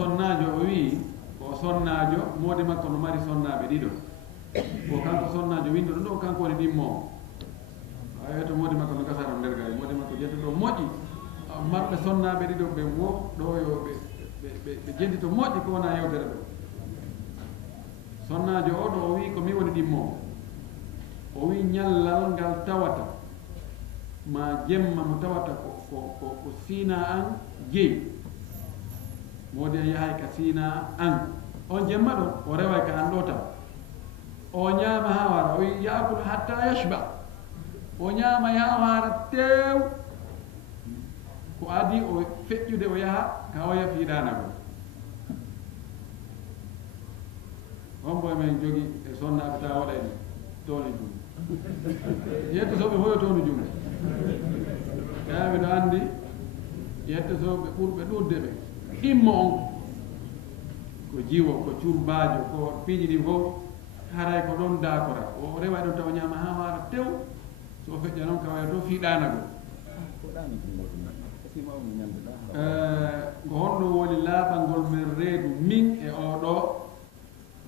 sonnajo o wi ko sonnajo modi makko no mari sonnaɓe ɗiɗo ko kanko sonnajo windo ɗo kanko woni ɗimmo to modi makko no gasata nder gay modi makko jeddi ɗo moƴƴi marɓe sonnaɓe ɗiɗo ɓe wo ɗo yo ɓe jeddi to moƴƴi ko wona yewtere ɗo sonnajo o ɗo o wi ko mi woni ɗimmo o wi ñallal ngal tawata ma jemma mo tawata ko sina an jeyi modi a yahay ka sina an on jemma ɗon o reway ka an ɗo taw o ñaama ha wara o wi yakul hatta yashba o ñaama ya wara tew ko adi o feƴƴude o yaha ka o yafiiɗanago on boy men jogi e sonnaɓe ta waɗayni tooni jum yetto soɓe hoyo toonu jum yaɓe ɗo andi yetto soɓe ɓurɓe ɗudde ɓe ɗimmo on ko jiwo ko curbajo ko piiji ɗi fof haray ko ɗon dakora o rewa ɗon taw ñama ha wara tew so feƴƴa noon kawaya to fiiɗanago ko honɗo woni laaɓangol men reedu min e oɗo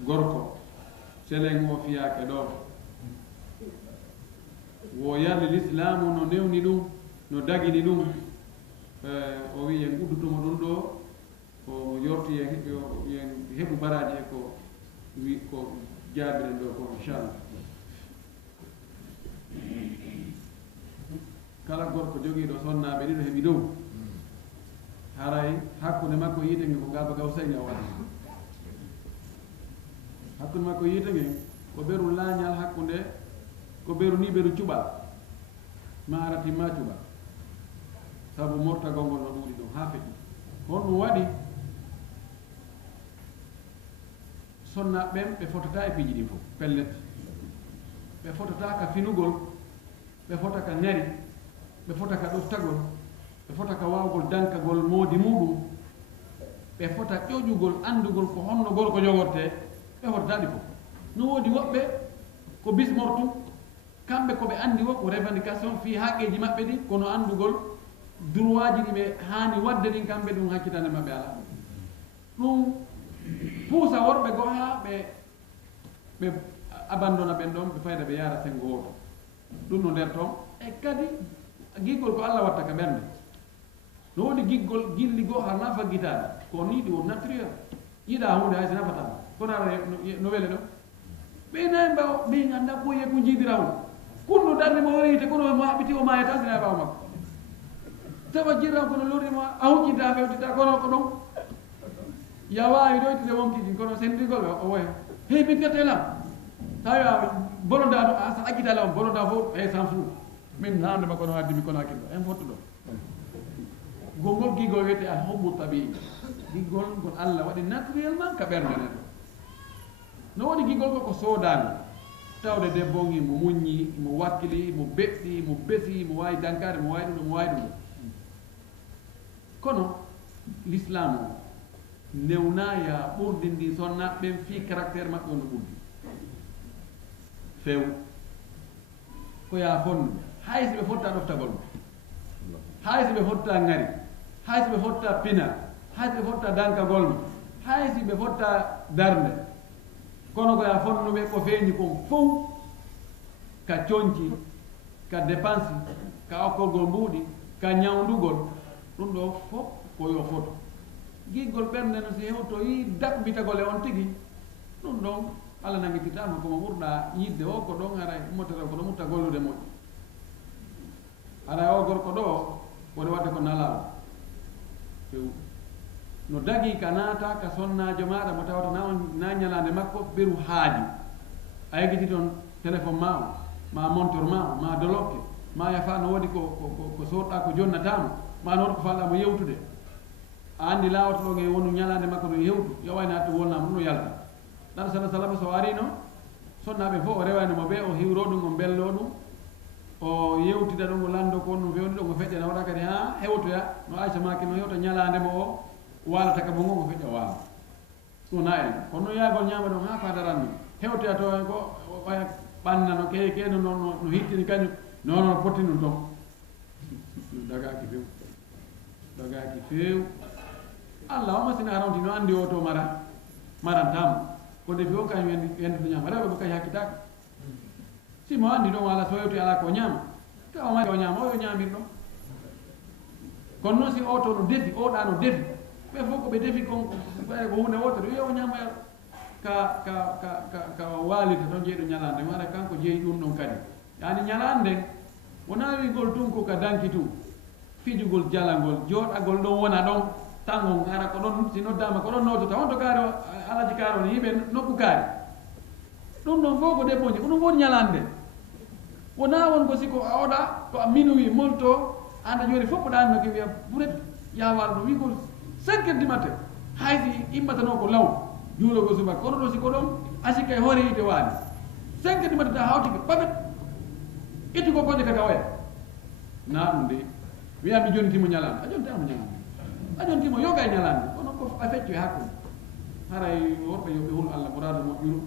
gorko selen o fiyake ɗo wo yarli l'islamu no newni ɗum no dagini ɗum o wi en uddutomo ɗum ɗo o yorti yen heɓu baraji e ko wi ko jaabiren ɗo ko inchallah kala gorko jogiiɗo sonnaɓe ɗiɗo heɓi dow haray hakkude makko yiite nge ko gaba gaw sayni a waɗi hakkude makko yiite nge ko ɓeru laañal hakkude ko ɓeru ni ɓeru cuɓal ma aratimma cuɓal sabu mortagol ngol no ɗuuɗi ɗum ha feƴƴi hon ɗum waɗi sonnaɓe ɓen ɓe fotata e piiji ɗin fof pellet ɓe fotata ka finugol ɓe fota ka ngari ɓe fota ka ɗoftagol ɓe fota ka wawgol dankagol moodi muɗum ɓe fota ƴoƴugol andugol ko honno gorko jogorte ɓe fotataɗi fof no woodi woɓɓe ko bismortu kamɓe koɓe andi wo ko revendication fi haqqeji maɓɓe ɗi kono andugol droit ji ɗi ɓe hani wadde ɗin kamɓe ɗum hakkitande maɓɓe ala ɗum puusa worɓe go ha ɓe abandona ɓen ɗon ɓe fayda ɓe yaara sengo woto ɗum no nder toon e kadi giggol ko Allah watta ka ɓernde no woni giggol gilli goo har nafa guitade ko ni ɗi o naturel yiɗa hunde hay so nafatama kono ara no wele ɗo ɓe nayi mbaw ɓe ganda ko ye ko jiidira hun kunno darde mo woriyite kono mo haɓɓiti o mayata sina ɓawa makko tawa jirran kono lorrimo a huccinta fewtita kono ko ɗon ya wawi ɗoytide wonkiji kono sendigol o woya hey min gattelam tawa bolonda ɗo sa accitala on bolonda fof e sans fou min handema kono addimi kono hakkillo en fottu ɗo gongol gigol wiyete al hubbu tabii gigol ngol Allah waɗi naturellement ka ɓernde neɗɗo no woni gigol ko soodani tawde debbo ngi mo muññi mo wakkili mo beɗɗi mo besi mo wawi dankade mo wawi ɗum mo wawi ɗum kono l'islam o newnaya ɓurdindi sonna ɓen fi caractére maɓɓe ono ɓurdi few ko ya fonnu hay so ɓe fotta ɗoftagol ma hay so ɓe fotta ngari hay so ɓe fotta pina hay so ɓe fotta dankagol ma hay so ɓe fotta darde kono ko ya fonnuɓe ko feeñi kon fof ka coñci ka dépense ka okkolgol mbuuɗi ka ñawndugol ɗum ɗo fof ko yo foto giggol ɓernde no si hewto yi dakbitagol e on tigi ɗum ɗon Allah nangititama komo ɓurɗa yidde o ko ɗon ara motere ko ɗo mutta gollude moƴƴi ara o gorko ɗo woni wadde ko nalaɗo few no dagi ka naata ka sonnajo maɗa mo tawata na ñalande makko ɓeru haaji a yeggiti toon téléphone ma o ma monteur ma o ma dolokke ma yafa no woodi ko sorɗa ko jonnatama ma no woodi ko falɗa mo yewtude a andi lawata ɗo e wonu ñalande makko no yewtu yowayno hatto wonnama ɗum no yalta ɗan sala sallam so arino sonnaɓe fof o rewani mo ɓe o hiwro ɗum o bello ɗum o yewtida ɗum o lando ko no fewni ɗum o feƴƴana waɗa kadi ha hewtoya no Aisha maki no hewta ñalande mo o walata ka bo ngo feƴƴa waala ɗum na en kono no yaagol ñama ɗum ha fadaranno hewtoya to ko oya ɓanna no ke no hittini kañum non poti ɗum toon ɗum dagaki few Allah o masina aronti no andi o to marantam ko defi o kañ wendi do ñama rewa ko kay hakkitaka si mo andi ɗon ala so yewti ala ko ñama tawa mari o ñama o yo ñamir ɗon kono noon si o to no defi oɗa no defi ɓe fof ko ɓe defi kon ɓay ko hunde wotere wiya o ñama ka walita toon jeeyɗo ñalande mara kanko jeeyi ɗum ɗon kadi yani ñalande wona wigol tun ko ka danki tun fijugol jalangol jooɗagol ɗon wona ɗon tangon ara ko ɗon si noddama ko ɗon notota on to kaari o alaji kaari on yimɓe nokku kaari ɗum ɗon fof ko debboji ko ɗum woni ñalande wona won ko siko a oɗa to a minuwi molto anda joni fof ko ɗannoki wiya ɓuret yawal ɗo wigol 5 heures du matin haysi immatano ko law juulogo subaka kono ɗo siko ɗon asika e hoore yite waali 5 heures du matin ta hawtike babet ittu ko koƴe kaka oya na ɗum de wiyami jontimo ñalande a jontamo ñalande a jontimo yoga e ñalande kono ko a fecco e hakkude haray worɓe yoɓe hulu Allah ɓurada moƴƴuru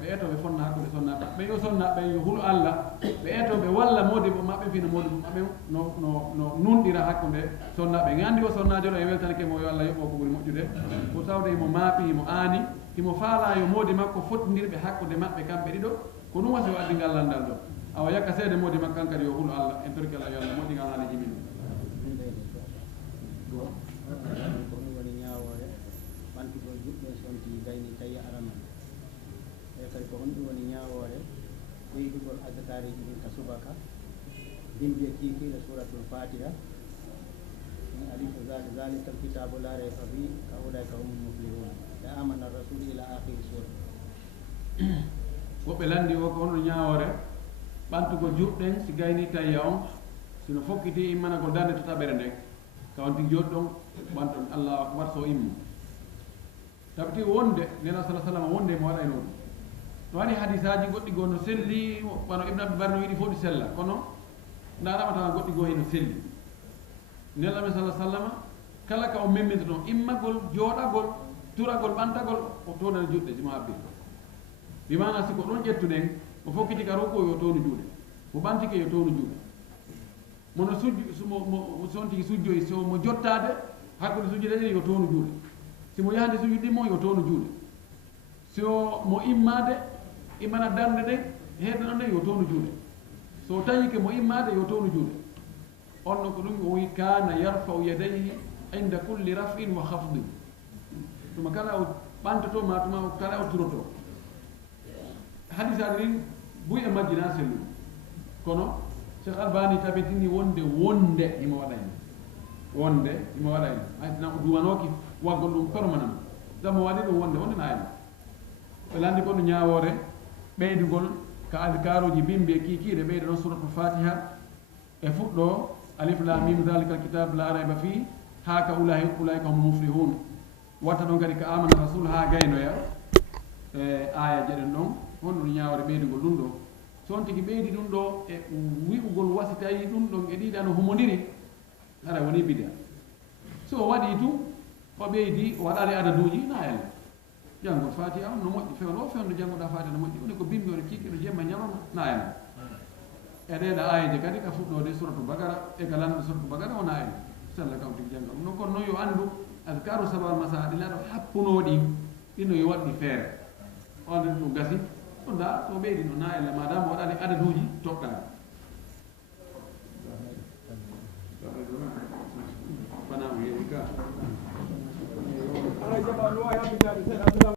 ɓe etoɓe fonna hakkude sonnaɓe ɓe yo sonnaɓe yo hulu Allah ɓe etoɓe walla modibo maɓɓe fina modibo maɓɓe no nunɗira hakkude sonnaɓe gandi o sonnajo ɗo e weltanake mo yo Allah yoɓo ko ɓuuri moƴƴude ko tawde himo maapi himo aani himo faala yo modi makko fottidirɓe hakkude maɓɓe kamɓe ɗiɗo ko ɗum wasi o addi ngallandal ɗo awa yakka seede modi makko kankadi yo hulu Allah en torki Allah yo Allah moƴƴi ngal haali jimino ko ɗum woni ñaawore ɓantugol juɗɗe sonti gayni tawi arama e kadi ko honɗum woni ñaawore ɓeydugol adakareji ɗin ka subaka binde kiikiɗo suratul fatiha min alifu zalika alkitabu la rayba fi ka ulaika humul muflihun e amana rasul ila akhiri sura woɓɓe landi o ko honɗo ñaawore ɓantugol juɗɗen si gayni tawiya on sino fokkiti immanagol dande to taɓere nden kawanti joɗɗon ɓanɗon allahu akbar so immo tabiti wonde nena sa sallam wonde mo waɗayno ɗum no waɗi hadisaji goɗɗi goo no selli wano ibne abdou bari no yiɗi fof ɗi sella kono darama tawa goɗɗi goo heno selli nelaɓe sa sallama kala ka o memminta ɗon immagol jooɗagol turagol ɓantagol o tonane juɗɗe simo abbi bimana siko ɗon ƴettuɗen o fokkiti ka roko yo townu juuɗe mo ɓantike yo townu juuɗe mono mo sontiki sujjoyi so mo jottade hakkude sujjude ɗiɗi yo townu juuɗe simo yahde sujjude ɗimmo yo townu juuɗe so mo immade immana darde ɗen heɗe ɗon ɗen yo townu juuɗe so tañike mo immade yo townu juuɗe on ɗo ko ɗum o wi kana yarfau yadayhi inda kulli raf'in wa hafdin tuma kala o ɓantoto ma tuma kala o turoto hadisaji ɗin buy e majjina sellu kono Cheikh Albani tabitini wonde himo waɗayno himo waɗayno haytina o duwanoki waggol ɗum permanent damo waɗi ɗum wonde nayno ɓe landi ko ɗum ñawore ɓeydugol ka adkaruji bimbi e kikiɗe ɓeyde ɗon suratul fatiha e fuɗɗo alif lam mim dhalika alkitab la rayba fi ha ka ulaika hum muflihun watta ɗon kadi ka amana rasul ha gaynoya e aya jeɗen ɗon honɗum ñawore ɓeydugol ɗum ɗo son tigi ɓeydi ɗum ɗo e wi'ugol wasi tawi ɗum ɗon e ɗiɗa no humodiri hara woni bida so waɗi tu o ɓeydi o waɗali adaduji na elle janngol fatiha on no moƴƴi fewno o fewndo janngoɗa fatiha no moƴƴi woni ko bimbi oɗo kiiki ɗo jemma ñalawma na elle e ɗeɗa ayeje kadi ka fuɗɗode suratu bagara e ka lanɗo suratu bagara wona elle salla kam tigi janngal ɗum non kono noon yo anndu adkaru sabal masa ɗilaɗo happunoɗi ɗino yo waɗɗi feere on ɗum gasi ɗum da so ɓeydi no na elle madame waɗani adaduji toɓɗani fana o yeewi ka